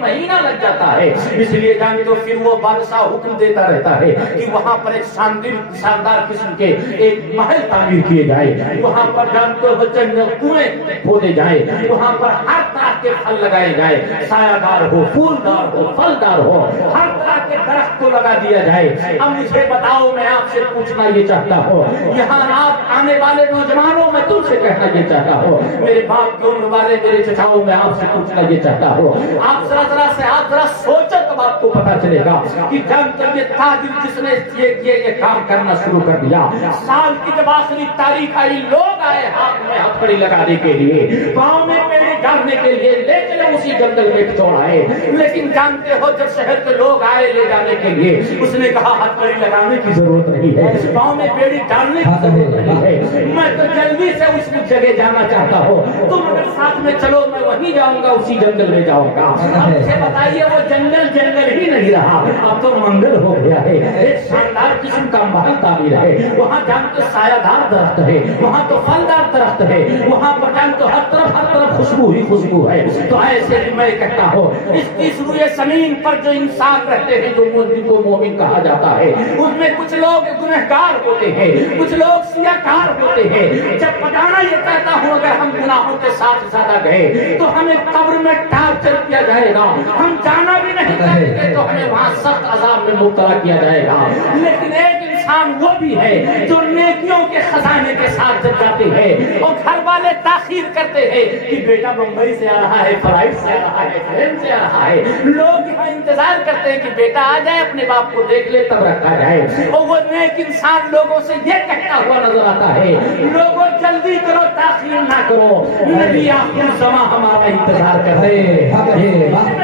महीना लग जाता है। इसलिए जानते हो फिर वो बादशाह हुक्म देता रहता है कि वहां पर एक शानदार किस्म के एक महल तामीर किए जाए, वहां पर जानते हो कुएं खोदे जाए, वहां पर हर तरह के फल लगाए जाए, सायादार हो, फूलदार हो, फलदार हो, हर तरह के दरख्त को लगा दिया जाए। अब मुझे बताओ, मैं आपसे पूछना ये चाहता हूँ, यहाँ आप आने वाले नौजवानों में तुमसे कहना ये चाहता हूँ, मेरे बाप की उम्र वाले मेरे चचाओं में आपसे पूछना ये चाहता हूँ, आप जरा सोचो तब आपको पता चलेगा कि जब ये ताजिर जिसने ये काम करना शुरू कर दिया, साल की जब आखिरी तारीख आई, लोग आए हाथ में हथकड़ी लगाने के लिए, पाँव में पेड़े डालने के लिए, ले चले उसी जंगल में छोड़ाए। लेकिन जानते हो जब शहर के लोग आए ले जाने के लिए, उसने कहा हथकड़ी लगाने की जरूरत नहीं है, पाँव में पेड़ी डालने की जरूरत नहीं है, मैं तो जल्दी से उस जगह जाना चाहता हूँ, तुम अगर साथ में चलो मैं वहीं जाऊंगा, उसी जंगल में जाऊंगा। अब मुझे बताइए वो जंगल ही नहीं रहा, अब तो मंगल हो गया है, एक शानदार किस्म का महल तामीर है, वहाँ जानते सायादार दरख्त है, वहाँ तो फलदार दरख्त है, वहाँ पर जानते हर तरफ खुशबू ही खुशबू है। तो ऐसे मैं कहता हूँ इस रुए जमीन पर जो इंसान रहते हैं, जो मोमिन कहा जाता है, उसमें कुछ लोग गुनहगार होते हैं, कुछ लोग सियाकार होते हैं। जब बताना ये कहता हूँ अगर हम गुनाहों के साथ ज्यादा गए तो हमें कब्र में टार्चर किया जाएगा, हम जाना भी नहीं चाहेंगे तो हमें वहाँ सख्त अजाब में मुब्तला किया जाएगा। लेकिन एक इंसान वो भी है जो नेकियों के खजाने के साथ जब जाते हैं और घर वाले ताखीर करते हैं कि बेटा बम्बई से आ रहा है, फ्लाइट से आ रहा है, ट्रेन से आ रहा है, लोग यहाँ इंतजार करते हैं कि बेटा आ जाए, अपने बाप को देख ले तब रखा जाए। और वो नेक इंसान लोगों से ये कहता हुआ नजर आता है, लोगों जल्दी करो, ताखीर ना करो, नबी आखिर समा हमारा इंतजार कर रहे हैं।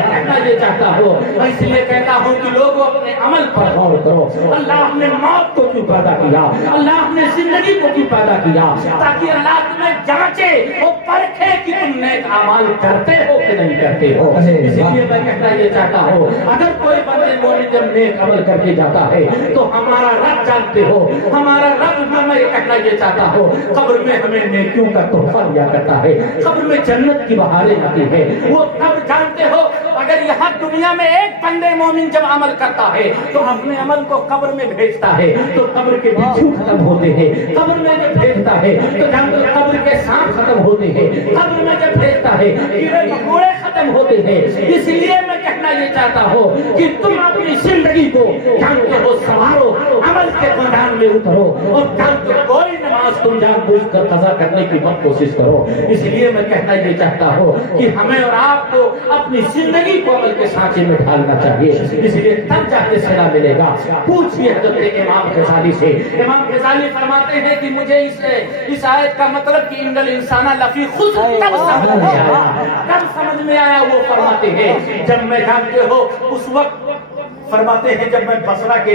कहना ये चाहता हूँ, इसलिए कहता हूँ कि लोगों अपने अमल पर गौर करो। अल्लाह ने मौत को क्यों पैदा किया, अल्लाह ने जिंदगी को क्यों पैदा किया, ताकि अल्लाह तुम्हें जांचे और परखे कि तुम नेक अमल करते हो कि नहीं करते हो। इसलिए मैं कहना ये चाहता हूँ अगर कोई बंदे मोमिन जब नेक अमल करके जाता है तो हमारा रब जानते हो, हमारा रब मैं कहना ये चाहता हूँ कब्र में हमें नेकियों का तोहफा दिया करता है, कब्र में जन्नत की बहारें आती है। वो कब जानते हो अगर यहाँ दुनिया में एक बंदे मोमिन जब अमल करता है तो अपने अमल को कब्र में भेजता है तो कब्र के बिच्छू खत्म होते हैं, कब्र में जब भेजता है तो जानते कब्र के सांप खत्म होते हैं, कब्र में जब भेजता है कीड़े मकोड़े खत्म होते हैं। इसलिए मैं कहना ये चाहता हूँ कि तुम अपनी जिंदगी को जानते हो संवारो, अमल के मैदान में उतरो और जानते कोई नमाज तुम जानबूझ कर कज़ा करने की मत कोशिश करो। इसलिए मैं कहना ये चाहता हूँ कि हमें और आपको अपनी जिंदगी को अमल के सांचे में ढालना चाहिए, इसलिए तब जाके सजा मिलेगा। पूछिए हज़रत इमाम गज़ाली से, इमाम गज़ाली फरमाते हैं कि मुझे इस आयत का मतलब कि इन्नल इंसाना लफी खुस्र तब समझ में आया। वो फरमाते हैं जब मैं जानते हो उस वक्त फरमाते हैं जब मैं बसरा के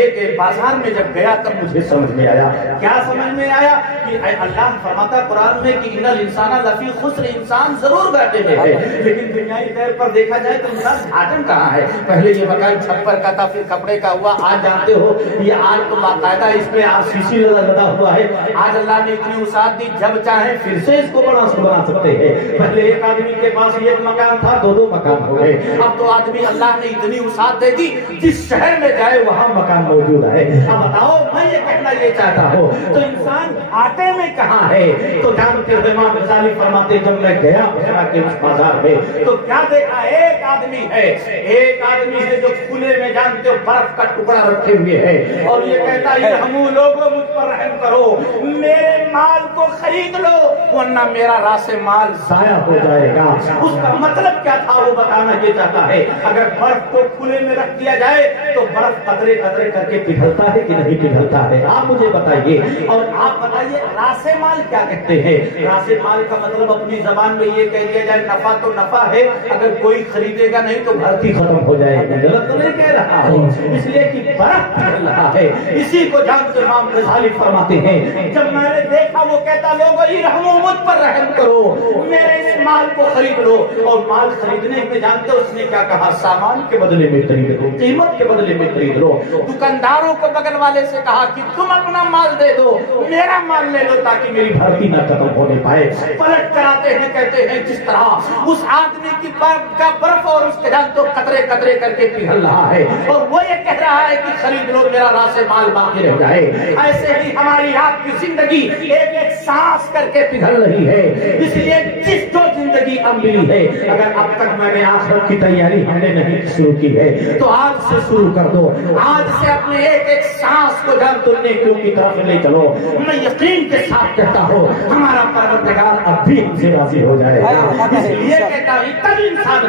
एक बाजार में जब गया तब मुझे समझ में आया। क्या समझ में आया कि अल्लाह फरमाता कुरान में कि इन्नल इंसाना लफी खुस्र, इंसान जरूर घाटे में है, लेकिन दुनियाई तौर पर देखा जाए तो इंसान घाटन कहाँ है। पहले ये मकान छप्पर का था, फिर कपड़े का हुआ, आज जानते हो ये आज तो बाकायदा इस पे आरसीसी लगा हुआ है। आज अल्लाह ने इतनी उसात दी, जब चाहे फिर से इसको बना सकते हैं। पहले एक आदमी के पास एक मकान था, दो मकान हो गए, अब तो आदमी अल्लाह ने इतनी उसात दी जिस शहर में जाए वहां मकान मौजूद है। अब बताओ मैं ये कहना ये चाहता हूँ तो इंसान आटे में कहाँ है। तो जानते हो इमाम गज़ाली फरमाते जब मैं गया बसरा के उस बाजार में तो क्या देखा, एक आदमी है जो खुले में जानते हो बर्फ का टुकड़ा रखे हुए है और ये कहता है हमू लोगों मुझ पर रहम करो, मेरे माल को खरीद लो वरना मेरा रासे माल जाया हो जाएगा। उसका मतलब क्या था वो बताना ये चाहता है। अगर बर्फ को खुले में रख दिया जाए तो बर्फ कतरे कतरे करके पिघलता है कि नहीं पिघलता है, आप मुझे बताइए। और आप बताइए रासे माल क्या कहते हैं। रासे माल का मतलब अपनी जबान में ये कह दिया जाए नफा तो नफा है, अगर कोई खरीदेगा नहीं तो भर्ती खत्म हो जाएगी। गलत तो नहीं कह रहा हूँ, इसलिए कि बर्फ पिघल रहा है। इसी को जानते इमाम गज़ाली फरमाते हैं जब मैंने देखा वो कहता लोगों रहमो मुझ पर रहम करो, मेरे इस माल को खरीद लो। और माल खरीदने में जानते उसने क्या कहा, सामान के बदले में खरीद लो, कीमत के बदले में खरीद लो। दुकानदारों को बगल वाले से कहा कि तुम अपना माल दे दो, मेरा माल ले लो ताकि मेरी भर्ती न खत्म होने पाए। पलट कर आते हैं, कहते हैं जिस तरह उस आदमी की का बर्फ और उसके जान तो कतरे कतरे करके पिघल रहा है और वो ये कह रहा है कि खरीद लो, मेरा राशि माल बाकी रह जाए। ऐसे ही हमारी आपकी जिंदगी एक एक सांस करके पिघल रही है। इसलिए जिस जो जिंदगी अब मिली है, अगर अब तक मैंने आखिरत की तैयारी हमने नहीं शुरू की है तो आज से शुरू कर दो। आज से अपने एक एक सांस को जान तो नेकियों की तरफ ले चलो। मैं यकीन के साथ कहता हूँ हमारा परवरदिगार अब भी हमसे राजी हो जाएगा। इसलिए कहता हूँ तब इंसान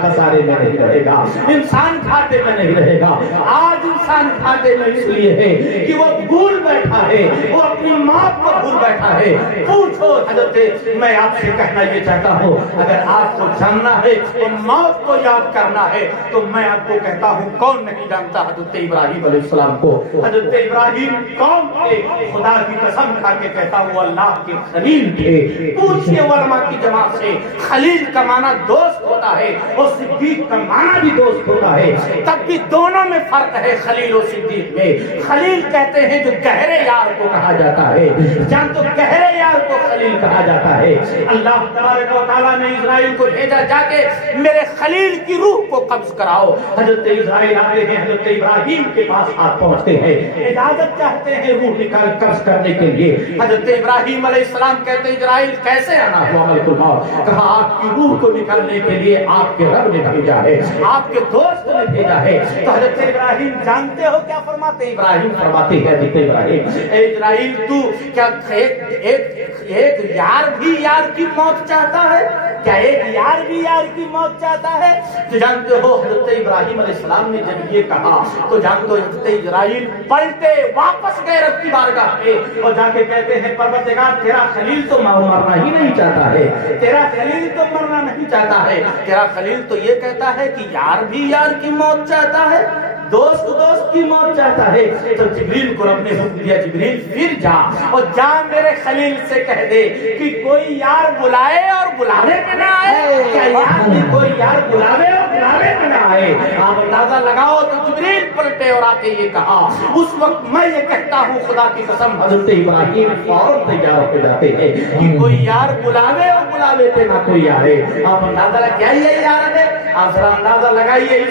खसारे में नहीं रहेगा, इंसान घाटे में नहीं रहेगा। आज इंसान घाटे में इसलिए है कि वो भूल बैठा है, वो अपनी मौत को भूल बैठा है। पूछो हजरत, मैं आपसे कहना ये चाहता हूँ अगर आपको जानना है तो मौत को याद करना है तो मैं आपको कहता हूँ कौन नहीं जानता हजरत इब्राहिम अलैहिस्सलाम को। हजरत इब्राहिम कौन थे? खुदा की कसम खा के कहता हूँ अल्लाह के खलील थे। पूछिए उलमा की जमात से, खलील का माना दोस्त होता है और सिद्दीक का माना भी दोस्त होता है। तब भी दोनों में फर्क है खलील और सिद्दीक में। खलील कहते हैं जो गहरे यार को कहा जाता है, जान तो गहरे यार को खलील कहा जाता है। अल्लाह तबारक व तआला ने इस्राइल को भेजा जाके मेरे खलील की रूह को कब्ज कराओ। हजरत इस्राइल आते हैं, हजरत इब्राहिम के पास हाथ पहुंचते हैं, इजाजत चाहते हैं रूह निकाल कब्ज करने के लिए। हजरत इब्राहिम अलैहिस्सलाम कहते हैं इस्राइल कैसे आना हुआ मलकुल मौत? कहा आपकी रूह को निकालने के लिए आपके रब ने भेजा है, आपके दोस्त ने भेजा है। तो हजरत इब्राहिम जानते हो क्या फरमाते? इब्राहिम फरमाते हैं हजरत इब्राहिम, इस्राइल तू क्या एक यार भी यार की मौत चाहता है? क्या एक यार भी यार की मौत चाहता है? तो जानते हो हजरत इब्राहिम अलैहिस्सलाम ने जब ये कहा तो जानते हो हजरत इस्राइल पलटे वापस गए रब की बारगाह पे और जाके कहते हैं परवरदिगार तेरा खलील तो मरना ही नहीं चाहता है, तेरा खलील तो मरना नहीं चाहता है, तेरा खलील तो ये कहता है कि यार भी यार की मौत चाहता है, दोस्त दोस्त की मौत चाहता है। तो जिब्रील को रब ने हुक्म दिया जिब्रील फिर जा और जा मेरे खलील से कह दे कि कोई यार बुलाए और बुलावे पे ना आए। क्या यार कोई यार बुलावे और बुलावे पे ना आए? आप अंदाजा लगाओ। तो जिब्रील पलटे और आके ये कहा, उस वक्त मैं ये कहता हूँ खुदा की कसम हजरत इब्राहिम फौरन तैयार हो जाते हैं कि कोई यार बुलावे और बुलावे पे ना कोई आए। आप अंदाजा क्या ये यार है? आप जरा अंदाजा लगाइए।